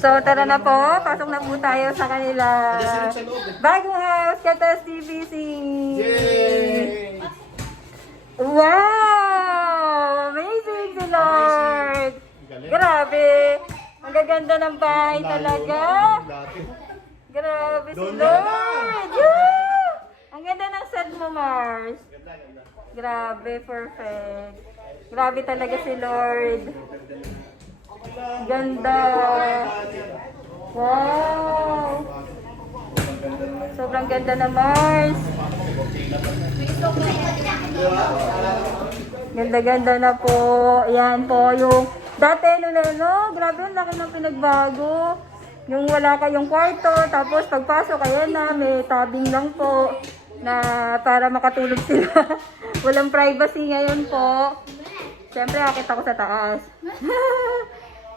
So, tara na po. Pasok na po tayo sa kanila. Bagong house, Katas TVC. Yay! Wow! Amazing si Lord! Grabe! Ang gaganda ng bahay talaga. Grabe si Lord! Yeah! Ang ganda ng set mo, Mars. Grabe, perfect. Grabe talaga si Lord. Ganda. Wow! Sobrang ganda na, Mars. Ganda-ganda na po. Ayan po yung dati grabe ang laki ng pinagbago. Yung wala kayong kwarto, tapos pagpasok, ayan na, may tabing lang po na para makatulog sila. Walang privacy ngayon po. Siyempre, akit ako sa taas.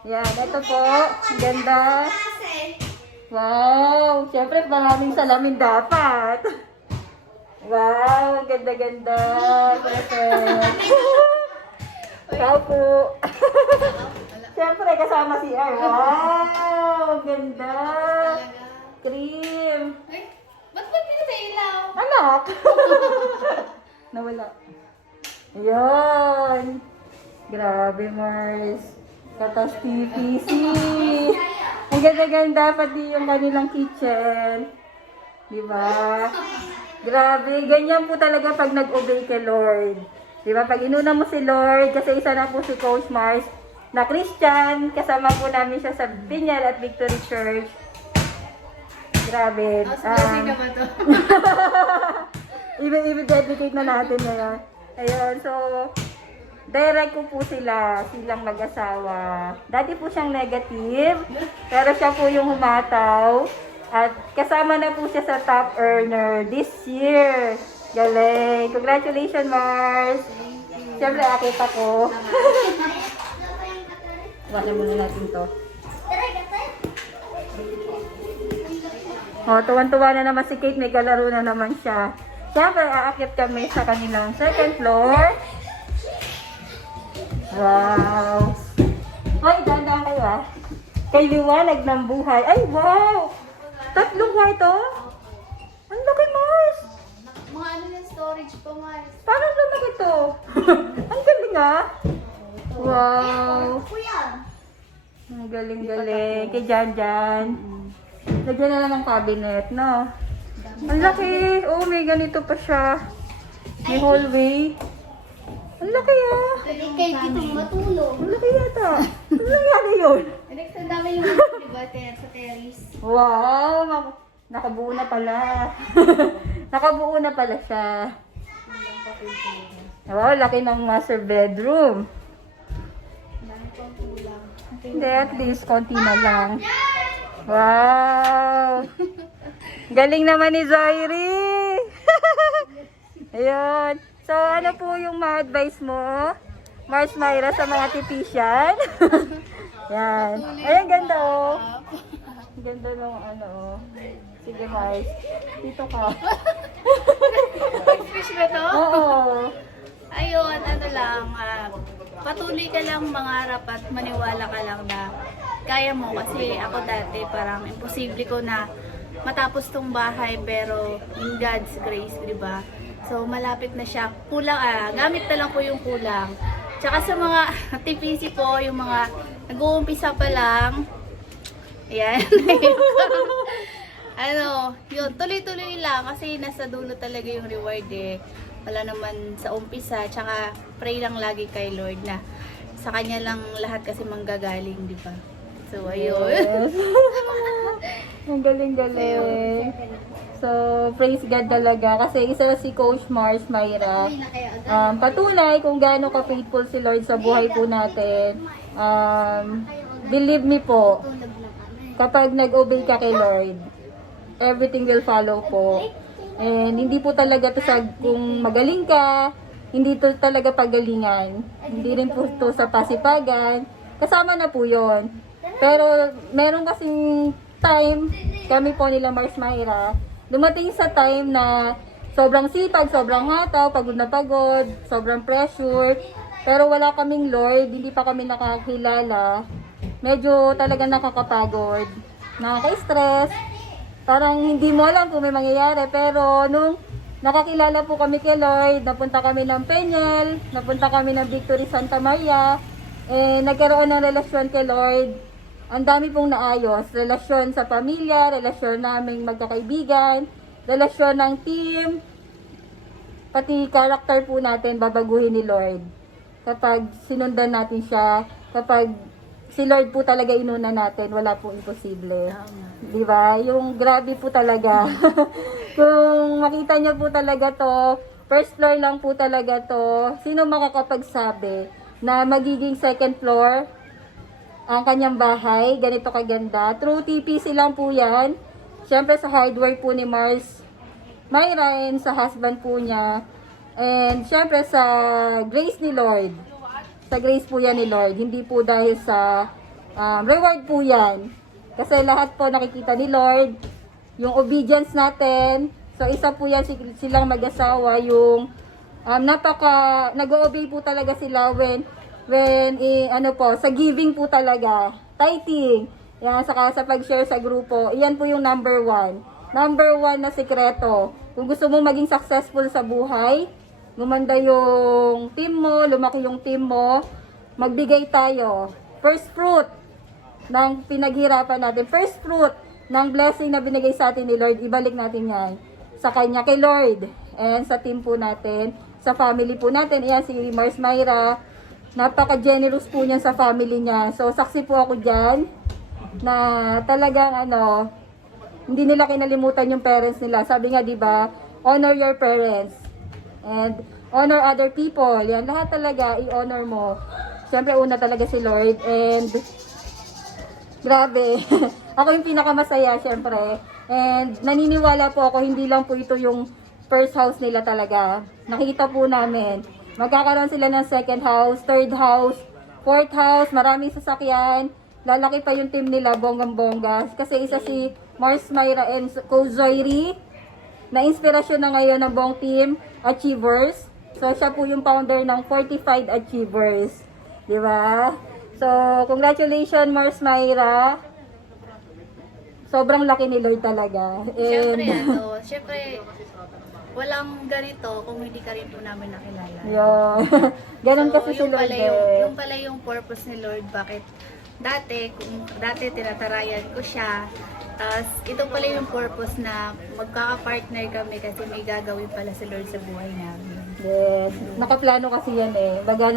Yan, ito po. Ang ganda. Wow! Siyempre, maraming salamin dapat. Wow! Ganda-ganda. Perfect. Ikaw po. Siyempre, kasama si R. Wow! Ganda. Cream. Ba't ba pinapailaw? Anak! Nawala. Ayan. Grabe, Mars. Katas TPC. Ang ganda-ganda, pati yung kanilang kitchen. Diba? Grabe, ganyan po talaga pag nag-obey kay Lord. Diba? Pag inuna mo si Lord, kasi isa na po si Coach Mars na Christian, kasama po namin siya sa Binyal at Victory Church. Grabe. Blessing ka ba to? I-dedicate na natin ngayon. Ayun, so, direct ko po silang mag-asawa. Dati po siyang negative, pero siya po yung humataw. At kasama na po siya sa top earner this year. Galing. Congratulations, Mars. Siyempre, akit ako. Wala muna natin to. Oh, tuwan-tuwa na naman si Kate. May kalaro na naman siya. Siyempre, aakit kami sa kanilang second floor. Wow! Hoy, dahan-dahan kayo ah. Kay liwanag ng buhay. Ay, wow! Tatlong kwarto? Ang laki, Mars! Mga ano yung storage po, Mars? Parang lumaki to. Ang galing ah. Wow! Kuya! Ang galing-galing. Kay Jan. Lagyan na lang ng cabinet, no? Ang laki. Oh, may ganito pa siya. May hallway. Ang laki ah. Pwede kayo dito matulog. Ang laki yata. Ano nangyari yun? Next, ang dami yung diba, sa terrace. Wow! Nakabuo na pala. Nakabuo na pala siya. Wow, laki ng master bedroom. Ang dami pang kulang. Hindi, at least konti na lang. Wow! Galing naman ni Zairi! Ayun. So, ano po yung ma-advise mo, Mars Myra, sa mga tipician? Yan. Ayan, ganda oh. Ganda nung ano oh. Sige, Mars. Dito ka. Fish ba to? Oo. Ayun, ano lang, patuloy ka lang mangarap at maniwala ka lang na kaya mo. Kasi ako dati parang imposible ko na matapos tong bahay, pero in God's grace, di ba? So malapit na siya. Kulang, gamit na lang po yung kulang. Tsaka sa mga TPC po, yung mga nag-uumpisa pa lang, ayan. Ano, yun, tuloy-tuloy lang kasi nasa dulo talaga yung reward eh. Wala naman sa umpisa, tsaka pray lang lagi kay Lord na sa kanya lang lahat kasi manggagaling, di ba? So, ayun. Yes. Ang galing-galing. So, praise God talaga. Kasi isa si Coach Mars Myra. Patunay kung gaano ka-faithful si Lord sa buhay po natin. Believe me po, kapag nag-obey ka kay Lord, everything will follow po. And hindi po talaga to sa kung magaling ka, hindi to talaga pagalingan. Hindi rin po to sa pasipagan. Kasama na po yon. Pero meron kasing time, kami po nila Mars Myra, dumating sa time na sobrang sipag, sobrang hataw, pagod na pagod, sobrang pressure. Pero wala kaming Lord, hindi pa kami nakakilala. medyo talaga nakakapagod, nakaka-stress, parang hindi mo alam kung may mangyayari. Pero nung nakakilala po kami kay Lord, napunta kami ng Peñal, napunta kami ng Victory Santa Maria, nagkaroon ng relasyon kay Lord. Ang dami pong naayos, relasyon sa pamilya, relasyon naming magkakaibigan, relasyon ng team, pati character po natin babaguhin ni Lord. Kapag sinundan natin siya, kapag si Lord po talaga inuna natin, wala pong imposible. Di ba? Yung grabe po talaga. Kung makita niyo po talaga to, first floor lang po talaga to, sino makakapagsabi na magiging second floor ang kanyang bahay, ganito kaganda. True TPC lang po yan. Siyempre sa hard work po ni Mars Myra and sa husband po niya. And siyempre sa grace ni Lord. Sa grace po yan ni Lord. Hindi po dahil sa reward po yan. Kasi lahat po nakikita ni Lord. Yung obedience natin. So isa po yan silang mag-asawa. Yung nag-o-obey po talaga sila when sa giving po talaga, tithing, yan, saka sa pag-share sa grupo, iyan po yung number one na sikreto. Kung gusto mo maging successful sa buhay, gumanda yung team mo, lumaki yung team mo, magbigay tayo, first fruit ng pinaghirapan natin, first fruit ng blessing na binigay sa atin ni Lord, ibalik natin yan sa Kanya, kay Lord, and sa team po natin, sa family po natin. Iyan si Mars Myra, napaka-generous po niya sa family niya. So, saksi po ako dyan na talagang hindi nila kinalimutan yung parents nila. Sabi nga, di ba, honor your parents and honor other people. Yan, lahat talaga i-honor mo. Siyempre, una talaga si Lord and grabe. Ako yung pinakamasaya, siyempre. And naniniwala po ako, hindi lang po ito yung first house nila talaga. Nakita po namin. Magkakaroon sila ng second house, third house, fourth house, maraming sasakyan. Lalaki pa yung team nila, bonggang-bongga. Kasi isa si Mars Myra and Kozoiri, na inspirasyon na ngayon ng buong team, Achievers. So, siya po yung founder ng Fortified Achievers. Di ba? So, congratulations Mars Myra. Sobrang laki ni Lord talaga. Siyempre, walang ganito kung hindi ka rin po namin nakilala. Yun. Ganon kasi si Lord. Yung pala yung purpose ni Lord, bakit dati tinatarayan ko siya, tapos ito pala yung purpose na magkaka-partner kami kasi may gagawin pala si Lord sa buhay namin. Yes. Nakaplano kasi yan eh. Baga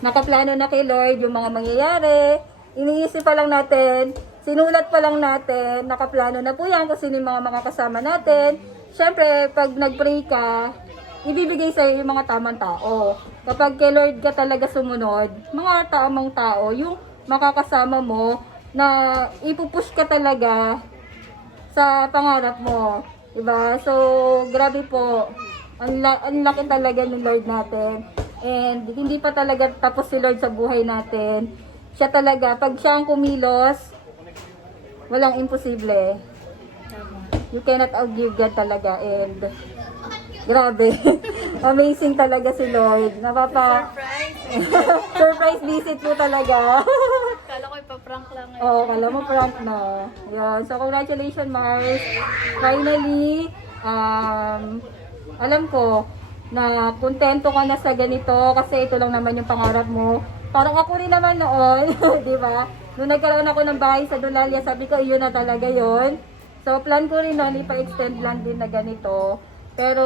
nakaplano na kay Lord yung mga mangyayari. Iniisip pa lang natin, sinulat pa lang natin, nakaplano na po yan kung sino yung mga makakasama natin. Siyempre, pag nag-pray ka, ibibigay sa'yo yung mga tamang tao. Kapag kay Lord ka talaga sumunod, mga tamang tao, yung makakasama mo, na ipupush ka talaga sa pangarap mo. Diba? So, grabe po. Ang laki talaga ng Lord natin. And hindi pa talaga tapos si Lord sa buhay natin. Siya talaga, pag siya ang kumilos, walang imposible. You cannot outgive God talaga, and grabe. Amazing talaga si Lord. Surprise! Surprise visit po talaga. Kala ko ipaprank lang ngayon. Oo, kala mo prank na. Yan. So, congratulations, Mars. Finally, alam ko na kontento ka na sa ganito kasi ito lang naman yung pangarap mo. Parang ako rin naman noon, di ba? Nung nagkaroon ako ng bahay sa Dulalia, sabi ko, iyon na talaga yon. So, plan ko rin noon, ipa-extend lang din na ganito. Pero,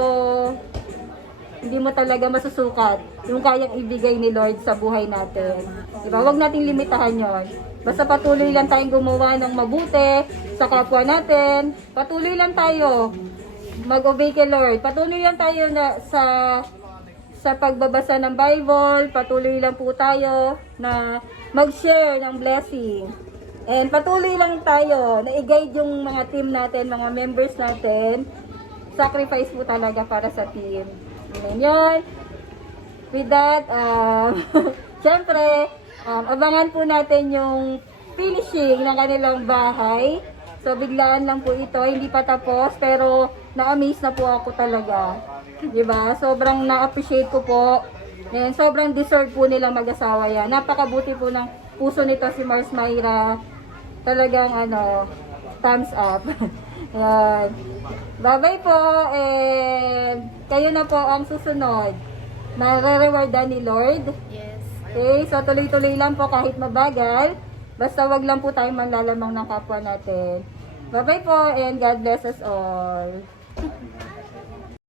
hindi mo talaga masusukat yung kayang ibigay ni Lord sa buhay natin. Diba? Huwag nating limitahan yon. Basta patuloy lang tayong gumawa ng mabuti sa kapwa natin. Patuloy lang tayo mag-obey kay Lord. Patuloy lang tayo sa pagbabasa ng Bible. Patuloy lang po tayo na mag-share ng blessing. And patuloy lang tayo na i-guide yung mga team natin, mga members natin. Sacrifice po talaga para sa team. And yun. With that, syempre, abangan po natin yung finishing ng kanilang bahay. So, biglaan lang po ito. Hindi pa tapos, pero na-amaze na po ako talaga. Diba? Sobrang na-appreciate ko po. And sobrang deserve po nilang mag-asawa yan. Napakabuti po ng puso nito si Mars Myra. Talagang thumbs up. Yan. Bye-bye po, and kayo na po ang susunod. Nare-rewardan ni Lord. Yes. Okay, so tuloy-tuloy lang po kahit mabagal. Basta wag lang po tayong manlalamang ng kapwa natin. Bye-bye po, and God bless us all.